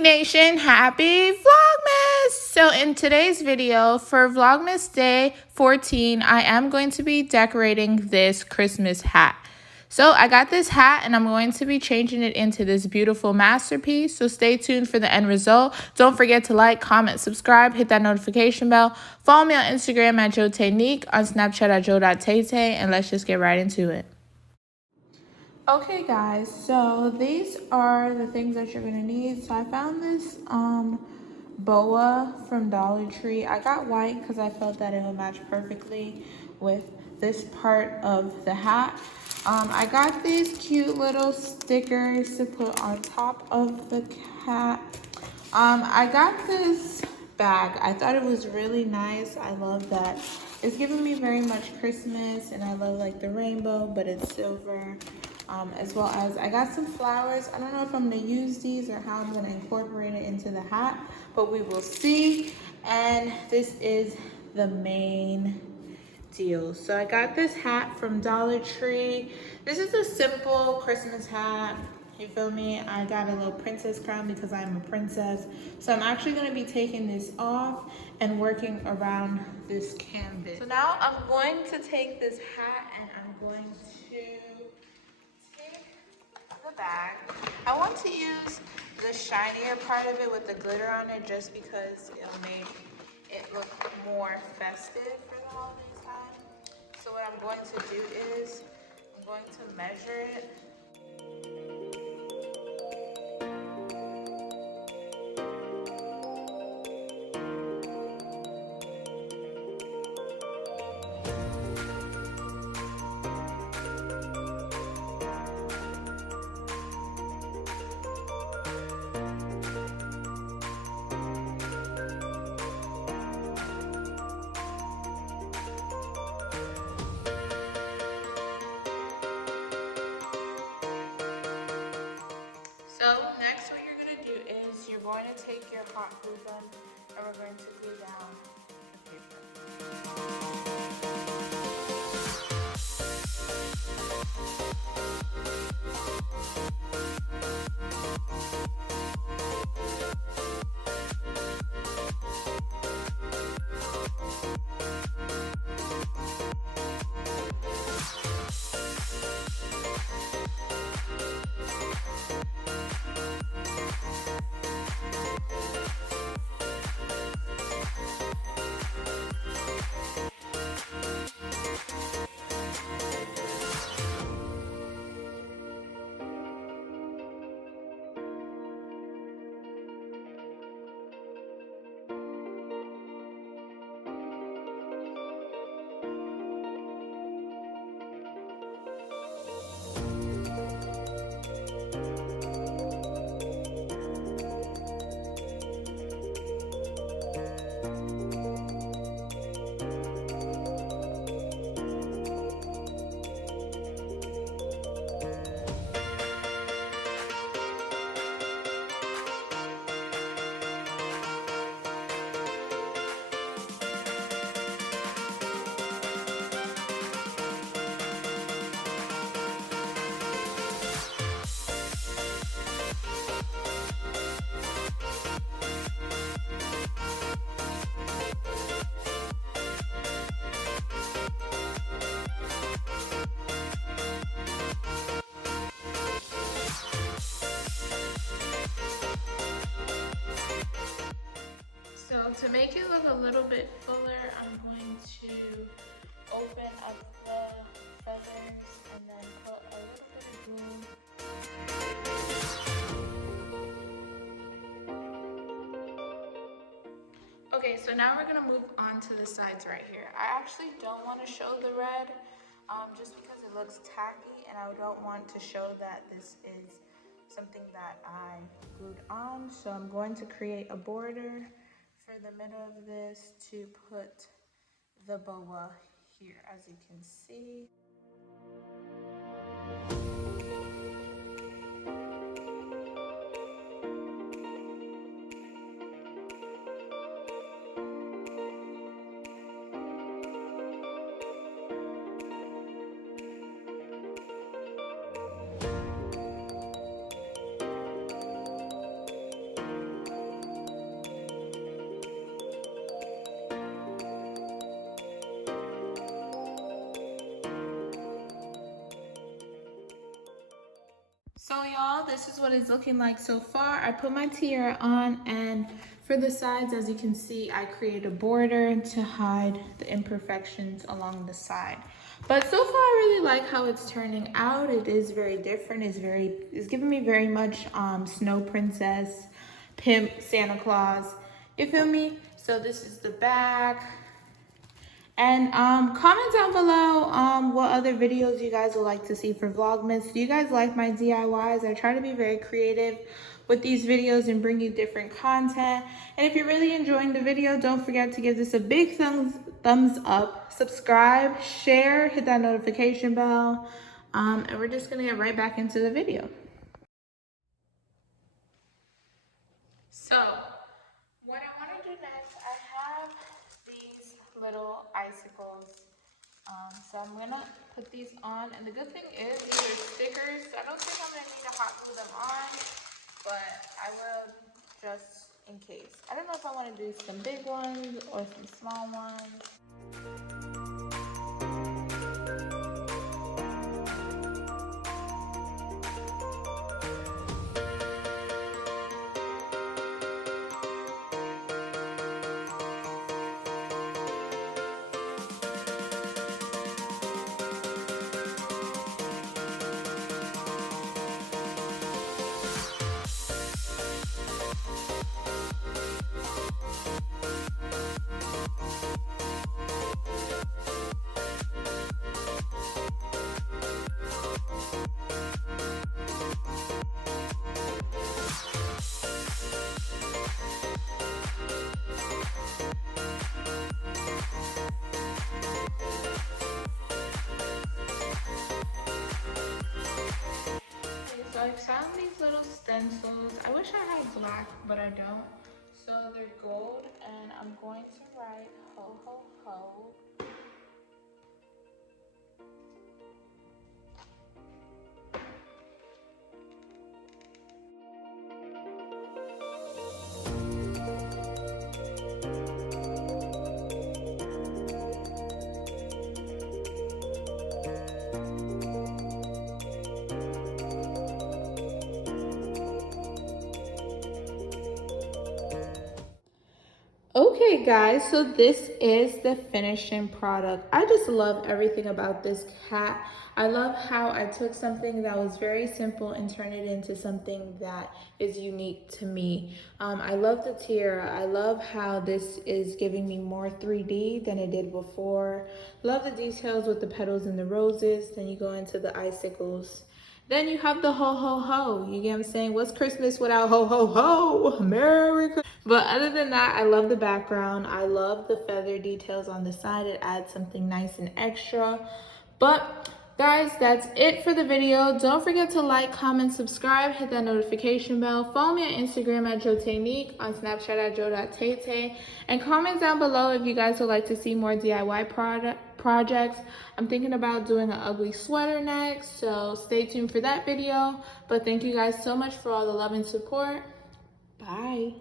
Jonique Nation, happy Vlogmas! So in today's video for Vlogmas Day 14, I am going to be decorating this Christmas hat. So I got this hat and I'm going to be changing it into this beautiful masterpiece. So stay tuned for the end result. Don't forget to like, comment, subscribe, hit that notification bell. Follow me on Instagram at jo.taynique, on Snapchat at jo.taytay, and let's just get right into it. Okay guys, so these are the things that you're gonna need. So I found this boa from Dollar Tree. I got white because I felt that it would match perfectly with this part of the hat. I got these cute little stickers to put on top of the hat. I got this bag. I thought it was really nice. I love that it's giving me very much Christmas, and I love like the rainbow, but it's silver. As well as I got some flowers. I don't know if I'm gonna use these or how I'm gonna incorporate it into the hat, but we will see. And this is the main deal. So I got this hat from Dollar Tree. This is a simple Christmas hat. You feel me? I got a little princess crown because I'm a princess. So I'm actually gonna be taking this off and working around this canvas. So now I'm going to take this hat and I'm going to take the bag. I want to use the shinier part of it with the glitter on it just because it'll make it look more festive for the holiday time. So what I'm going to do is I'm going to measure it. So next what you're going to do is you're going to take your hot glue gun and we're going to glue down the paper. So to make it look a little bit fuller, I'm going to open up the feathers and then put a little bit of glue. Okay, so now we're gonna move on to the sides right here. I actually don't want to show the red just because it looks tacky, and I don't want to show that this is something that I glued on. So I'm going to create a border for the middle of this to put the boa here, as you can see. So y'all, this is what it's looking like so far. I put my tiara on, and for the sides, as you can see, I created a border to hide the imperfections along the side. But so far, I really like how it's turning out. It is very different. It's giving me very much Snow Princess, Pimp, Santa Claus. You feel me? So this is the back. And comment down below what other videos you guys would like to see for Vlogmas. Do you guys like my DIYs? I try to be very creative with these videos and bring you different content. And if you're really enjoying the video, don't forget to give this a big thumbs up, subscribe, share, hit that notification bell. And we're just gonna get right back into the video. So what I want to do next, I have these little icicles. So I'm gonna put these on, and the good thing is these are stickers. So I don't think I'm gonna need to hot glue them on, but I will just in case. I don't know if I want to do some big ones or some small ones. So I found these little stencils. I wish I had black, but I don't. So they're gold, and I'm going to write ho ho ho. Okay guys, so this is the finishing product. I just love everything about this hat. I love how I took something that was very simple and turned it into something that is unique to me. I love the tiara. I love how this is giving me more 3D than it did before. Love the details with the petals and the roses. Then you go into the icicles. Then you have the ho ho ho. You get what I'm saying? What's Christmas without ho ho ho? Merry Christmas. But other than that, I love the background. I love the feather details on the side. It adds something nice and extra. But guys, that's it for the video. Don't forget to like, comment, subscribe, hit that notification bell. Follow me on Instagram at jotaynique, on Snapchat at jo.taytay. And comment down below if you guys would like to see more DIY projects. I'm thinking about doing an ugly sweater next, so stay tuned for that video. But thank you guys so much for all the love and support. Bye.